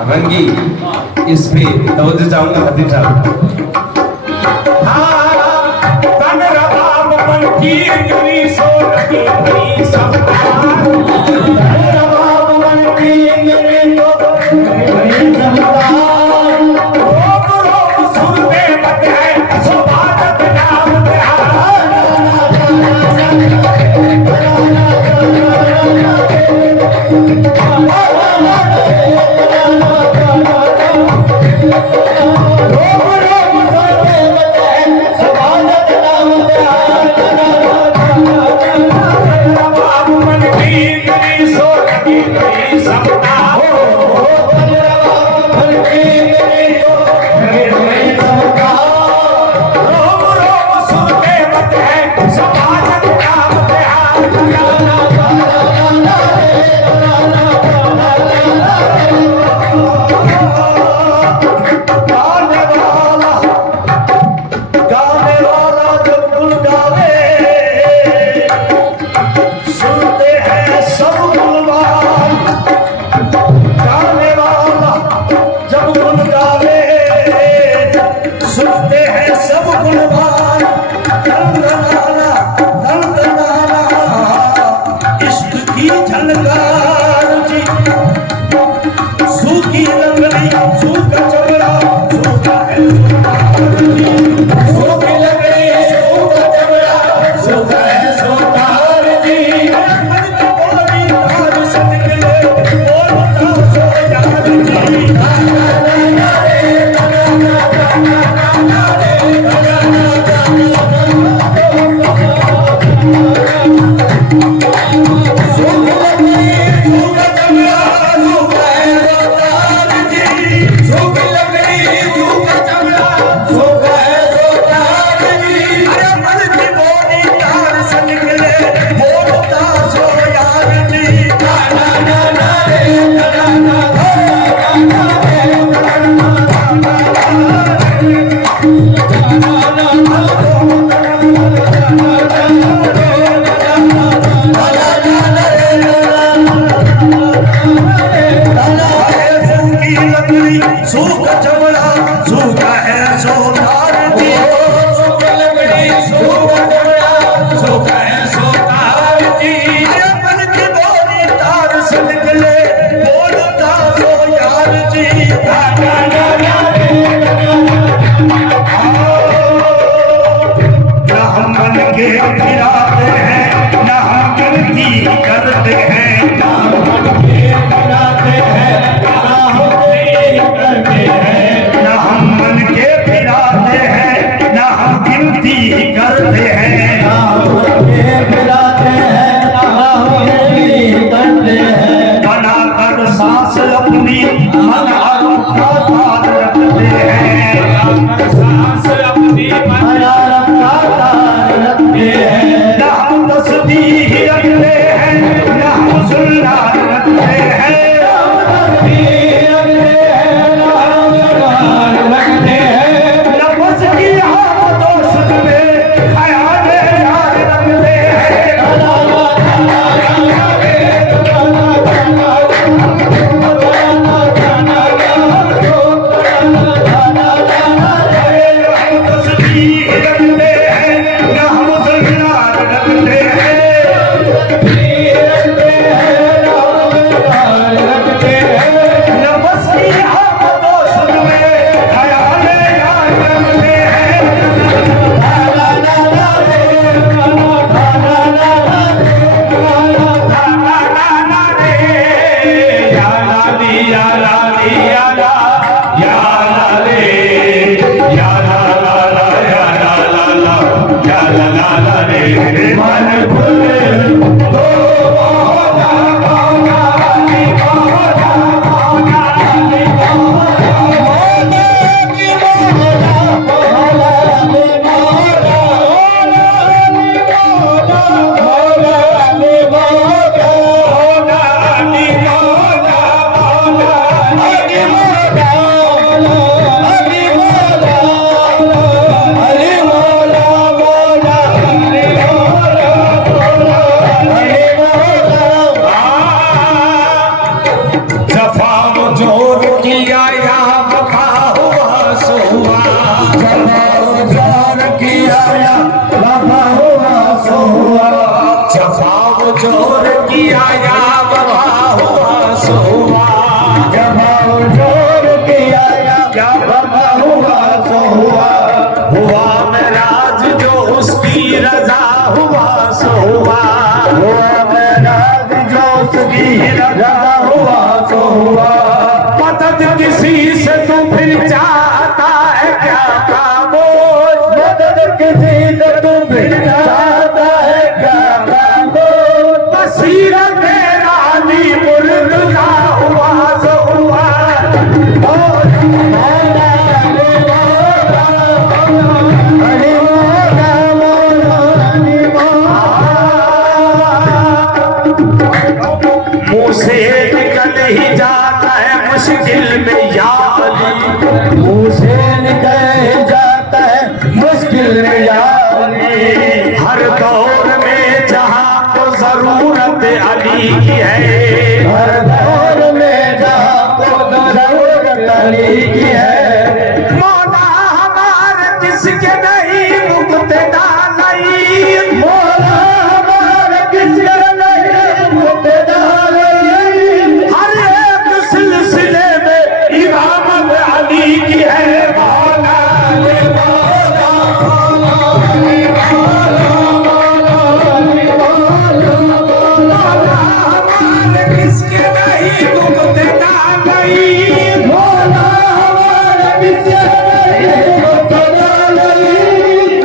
रंगी इस पे तवज्जो चाहूंगा खतीब साहब। रजा हुआ तो हुआ। मदद किसी से तू फिर चाहता है क्या खामोश, मदद किसी से तू फिर चाहता है क्या खामोश। बसीरत रानी मुर्तजा हुआ सो हुआ। मुँह से निकल ही जाता है मुश्किल में या अली, मुँह से निकल जाता है मुश्किल में या अली। हर दौर में जहाँ को जरूरत अली की है, हर दौर में जहाँ को जरूरत अली की है। मौला हमारे किसके नहीं मुक्तदा नहीं, मौला हमारे किसके नहीं मुक्तदा नहीं। हर एक सिलसिले में इमामत अली की है। मौला हमारे किसके नहीं मुक्तदा नहीं, मौला हमारे किसके नहीं मुक्तदा नहीं।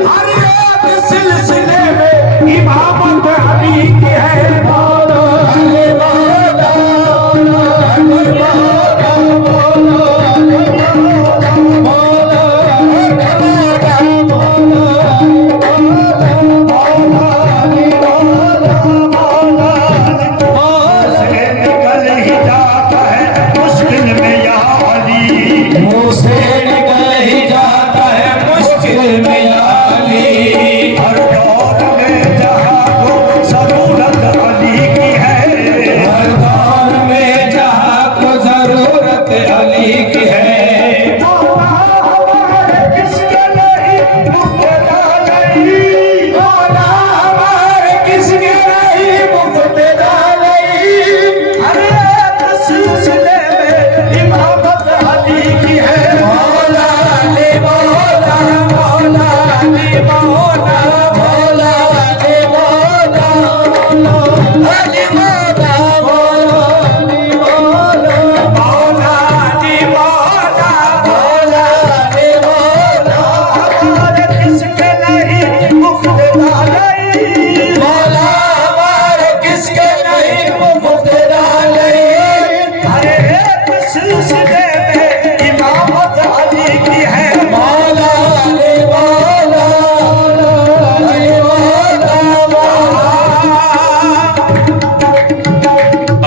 हर एक सिलसिले में इमामत अली की है। मौला अली मौला निकल ही जाता है मुश्किल में या अली, मुँह से निकल ही जाता है मुश्किल में या अली। हर दौर में जहाँ को जरूरत अली की है, हर दौर में जहाँ को जरूरत अली की है। मौला हमारे किसके नहीं मुक्तदा नहीं, मौला हमारे किसके नहीं मुक्तदा नहीं। हर एक सिलसिले में इमामत अली की है। मौला अली मौला मौला अली मौला मौला अली मौला अली मौला अली मौला मौला अली मौला मौला अली मौला। हमारे किसके नहीं मुक्तदा नहीं, मौला हमारे किसके नहीं मुक्तदा नहीं। हर एक सिलसिले में इमामत अली की है। मौला अली मौला अली मौला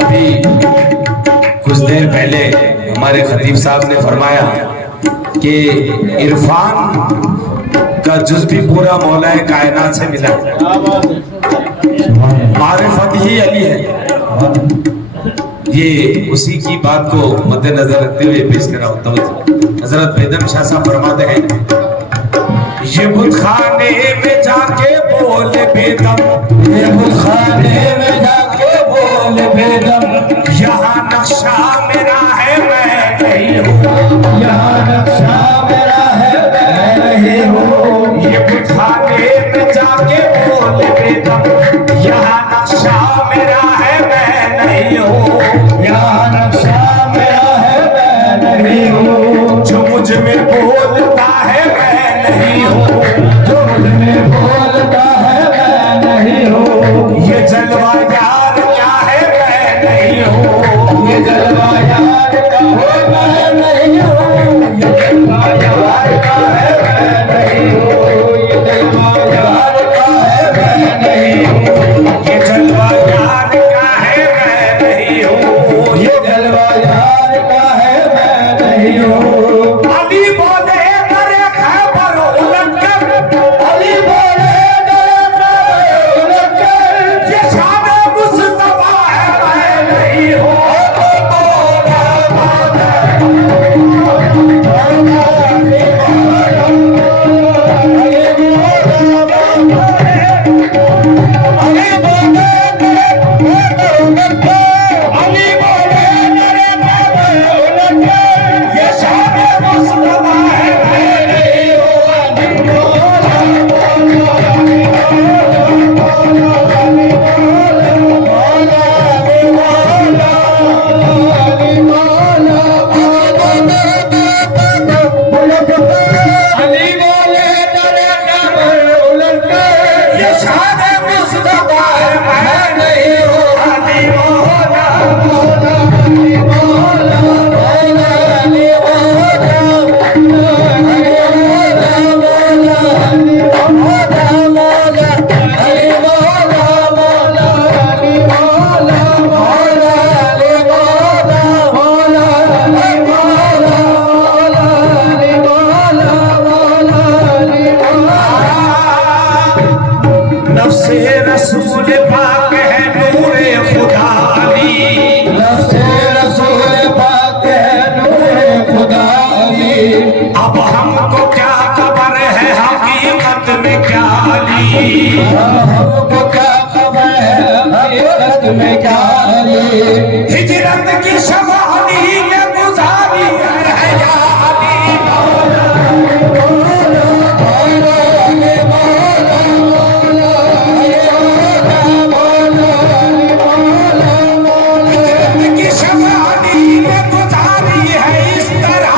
अभी कुछ देर पहले हमारे खतीब साहब ने फरमाया कि इरफान का जुज़ भी पूरा मौलाए कायनात से मिला है। मारिफत ही अली है। ये उसी की बात को मद्देनजर रखते हुए पेश करा होता हूँ। हजरत बेदम शाह साहब फरमाते हैं, ये बुतखाने में जाके बोल बेदम, ये बुखाने में जाके बोल बेदम। यहाँ नक्शा मेरा है मैं नहीं हूँ, यहाँ नक्शा मेरा है मैं नहीं हूँ। ये बुतखाने में जाके बोल बेदम, यहाँ नक्शा मेरा है मैं नहीं हूँ, यहाँ नक्शा मेरा है मैं नहीं हूँ। जो मुझ में बोलता है मैं नहीं हूँ, जो मुझ में बोलता है मैं नहीं हूँ। ये जलवा यार क्या है मैं नहीं हूँ, ये जलवा यार का है मैं नहीं हूँ। ये जलवा यार का है मैं नहीं हूँ। ये जलवा यार का है मैं नहीं हूँ। ये जलवा यार का है मैं नहीं हूँ। ये जलवा यार का है मैं नहीं हूँ। अली बोल अब हमको क्या खबर है हकीकत में क्या ली, हमको क्या खबर है हकीकत में क्या ली। हिजरत की शवाली में गुजारी है यारी, हिजरत की शवाली में गुजारी है इस तरह,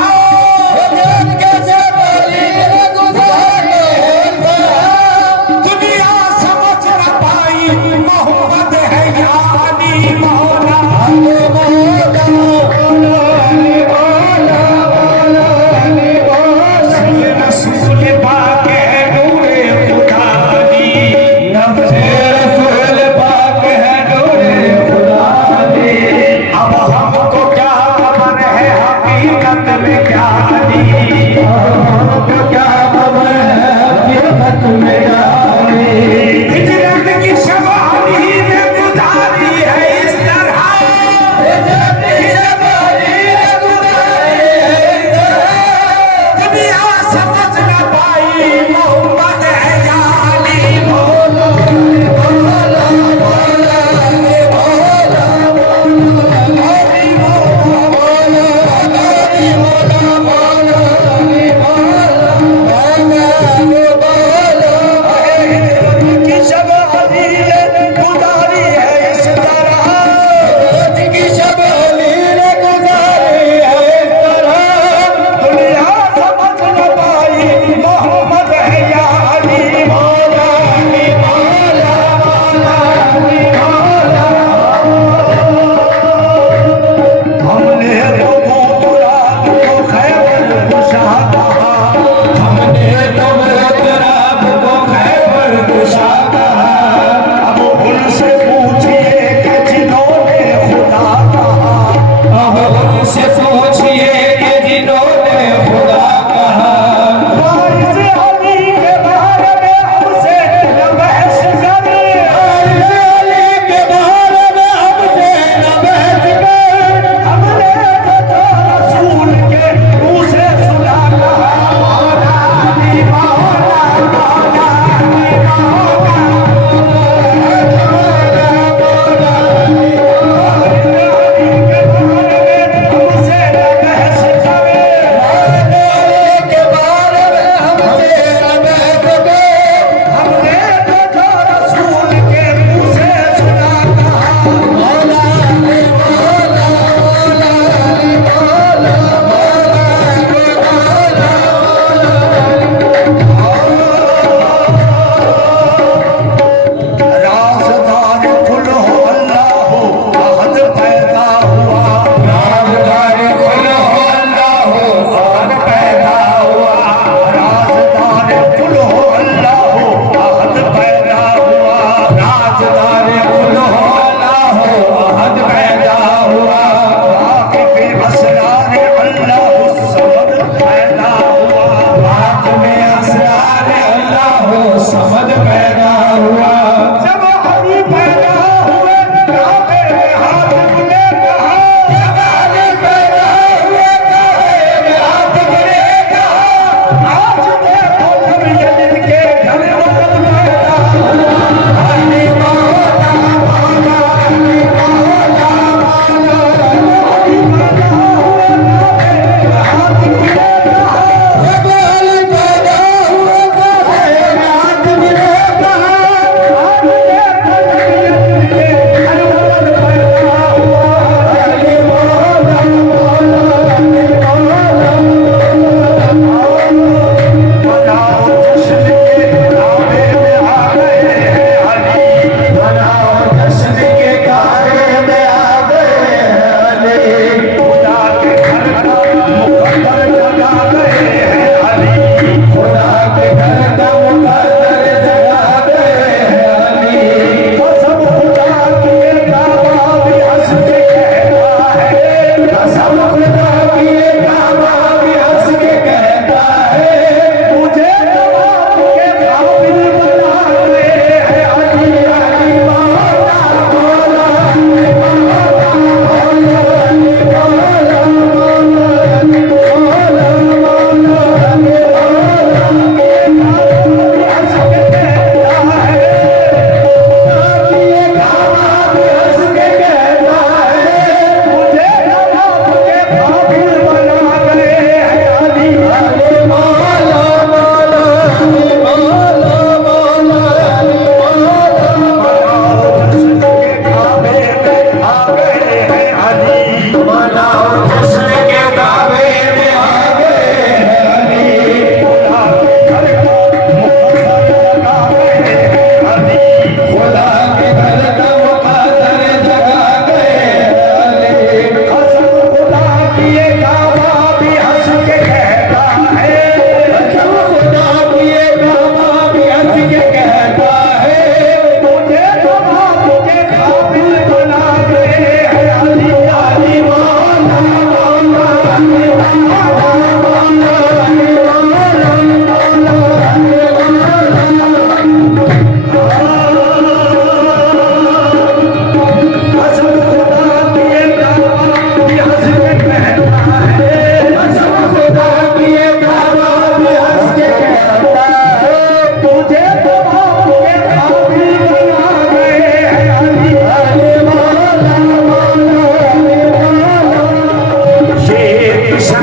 दुनिया समझ न पाई मोहब्बत है यानी मौला। रसूल पाक है नूरे खुदा दी, रसूल पाक है नूरे खुदा दी। अब हमको क्या खबर है हकीकत में क्या ली, हमको क्या खबर है हकीकत में क्या ली। हिजरत की शवाली में गुजारी है इस तरह, दुनिया समझ न पाई मोहब्बत है यानी मौला। की शवाली में गुजारी है इस तरह, दुनिया समझ न पाई मोहब्बत है यानी मौला। हमने तो बहुत रात को खैबर कुशा कहा, हमने तो बहुत रात को खैबर कुशा कहा। अब उनसे पूछिए कि जिन्होंने खुदा कहा, अब उनसे पूछिए कि जिन्होंने खुदा कहा। वारिस अली के बारे में हमसे न बहस करे, अली के बारे में हमसे न बहस कर। हमने तो रसूल के मुंह से सुना कहा, मौला अली मौला, मौला अली मौला। हमसे न बहस करे, अली के बारे में हमसे न बहस कर। हमने तो रसूल के मुंह से सुना कहा, मौला अली मौला, मौला अली मौला, मौला अली मौला। राज़दार कुल हो अल्लाह हो, अहद पैदा हुआ, राज़दार कुल हो अल्लाह हो, अहद पैदा हुआ, राज़दार कुल हो अल्लाह हो, अहद पैदा हुआ, राज़दार कुल हो अल्लाह हो, अहद पैदा हुआ। वाक़िफ़ असरार अल्लाह समद पैदा हुआ, बात में असरार अल्लाह हो, समद पैदा हुआ। जब अली पैदा हुए काबे में हाथ बुले कहा, जब अली पैदा हुए काबे में हाथ बुले कहा। आज देखो नब यज़ीद के घर वक़्त पैदा हुआ, अली मौला, मौला अली मौला, मौला अली पैदा हुए काबे में हाथ बुले कहा, जब अली पैदा हुए काबे में हाथ बुले कहा। आज देखो नब यज़ीद के घर वक़्त पैदा हुआ, अली मौला, मौला अली मौला। मनाओ जश्न के काबे में आ गए हैं अली, मनाओ जश्न के काबे में आ गए हैं अली। खुदा के घर का मुकद्दर जगा गए हैं अली, खुदा के घर का मुकद्दर जगा गए हैं अली। कसम खुदा की ये काबा भी हंस के कहता है, कसम खुदा की ये काबा भी हंस के कहता है। मुझे जवाब के काबिल बना गए हैं अली, अली मौला, मौला अली मौला, मौला अली मौला, मौला अली मौला, मौला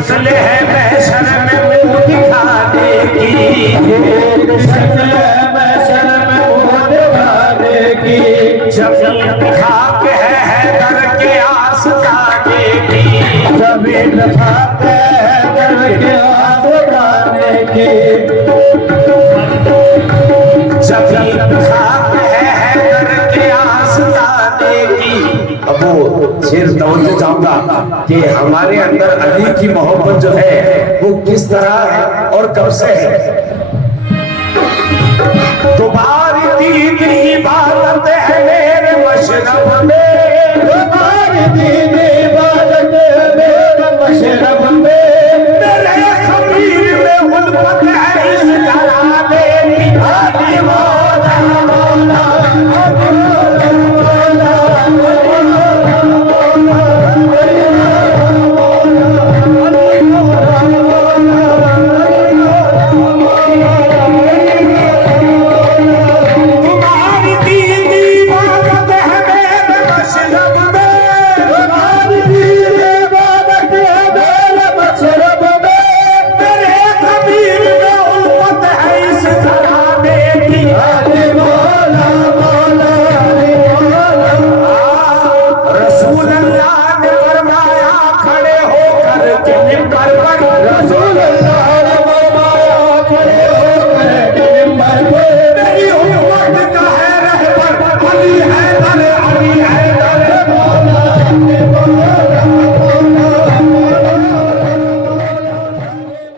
शक्ल है महशर में मुंह दिखाने की, एक शक्ल है महशर में मुंह दिखाने की, जमीन खाक है हैदर के आस्ताने की, जमीन खाक है हैदर के आस्ताने की, जमीन खाक है हैदर के आस्ताने की। अब वो शेर तवज्जो चाहूंगा कि हमारे अंदर अली की मोहब्बत जो है वो किस तरह है और कब से है। तुम्हारी दीन इबादत है मेरे मशरब में, तुम्हारी दीन इबादत है मेरे